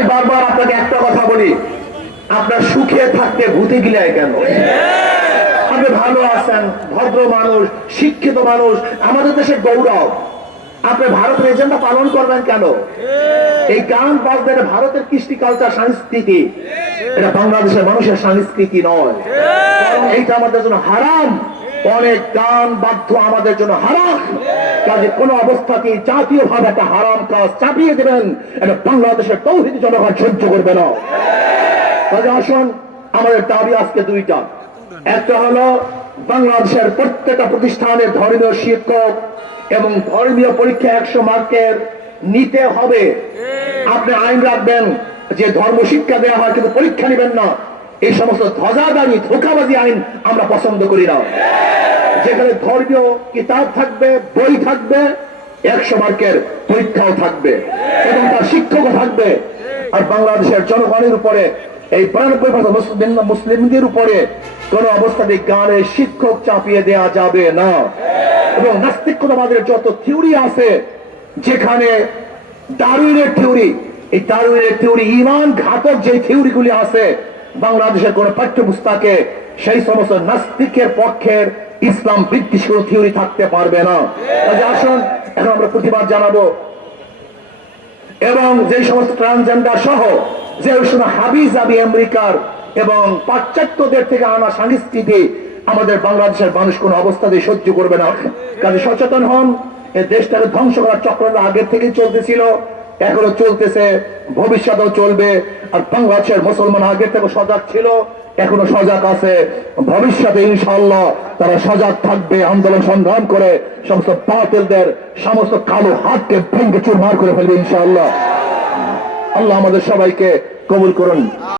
আমি বারবার আপনাকে একটা কথা বলি, আপনার সুখে থাকতে ভূতে গিলায় কেন? আপনি ভালো আছেন, ভদ্র মানুষ, শিক্ষিত মানুষ, আমাদের দেশের গৌরব, আপনি ভারতের এজেন্ডা পালন করবেন কেন? এই গান বাজনা ভারতের কৃষ্টি কালচার সংস্কৃতি, এটা বাংলাদেশের মানুষের সংস্কৃতি নয়, এইটা আমাদের জন্য হারাম। অনেক গান বাদ্য আমাদের জন্য হারাম। কাজে কোন অবস্থাতেই জাতীয় ভাবে একটা হারাম কাজ চাপিয়ে দেবেন, এটা বাংলাদেশের তৌহিদি জনগণ সহ্য করবে না। কাজে আসুন, আমাদের দাবি আজকে দুইটা। একটা হলো বাংলাদেশের প্রত্যেকটা প্রতিষ্ঠানের ধর্মীয় শিক্ষক এবং ধর্মীয় পরীক্ষা 100 মার্কের নিতে হবে। আপনি আইন রাখবেন যে ধর্ম শিক্ষা দেওয়া হয় কিন্তু পরীক্ষা নেবেন না। এই সমস্ত ধ্বজাদারি ধোঁকাবাজি আইন আমরা পছন্দ করি না। যেখানে ধর্মীয় কিতাব থাকবে, বই থাকবে, 100 মার্কের পরীক্ষাও থাকবে এবং তার শিক্ষকও থাকবে। আর বাংলাদেশের জনগণের উপরে এই 92% মুসলিমদের উপরে কোন অবস্থাতে গানের শিক্ষক চাপিয়ে দেওয়া যাবে না। এবং নাস্তিকতাবাদের যত থিওরি আছে, যেখানে ডারউইনের থিওরি, এই ডারউইনের থিওরি ঈমান ঘাতক যে থিওরিগুলি আছে, বাংলাদেশের কোন পাঠ্যপুস্তকে সেই সমস্ত নাস্তিকের পক্ষের ইসলাম বিদ্বেষী কোন থিওরি থাকতে পারবে না। কাজে আসুন, এখন আমরা প্রতিবাদ জানাবো এবং যে সমস্ত ট্রান্সজেন্ডার সহ যে সময় হাবিজাবি আমেরিকার এবং পাশ্চাত্যদের থেকে আনা সংস্কৃতি আমাদের বাংলাদেশের মানুষ কোন অবস্থাতে সহ্য করবে না। কাজে সচেতন হন। এই দেশটাকে ধ্বংস করার চক্রটা আগের থেকে চলতেছিল, এখনো চলতেছে, ভবিষ্যতেও চলবে। আর বাংলাদেশের মুসলমান আগের থেকে সজাগ ছিল, এখনো সজাগ আছে, ভবিষ্যতে ইনশাআল্লাহ তারা সজাগ থাকবে। আন্দোলন সংগ্রাম করে সমস্ত বাতিলদের সমস্ত কালো হাতকে ভেঙে চুরমার করে ফেলবে ইনশাআল্লাহ। আল্লাহ আমাদের সবাইকে কবুল করুন।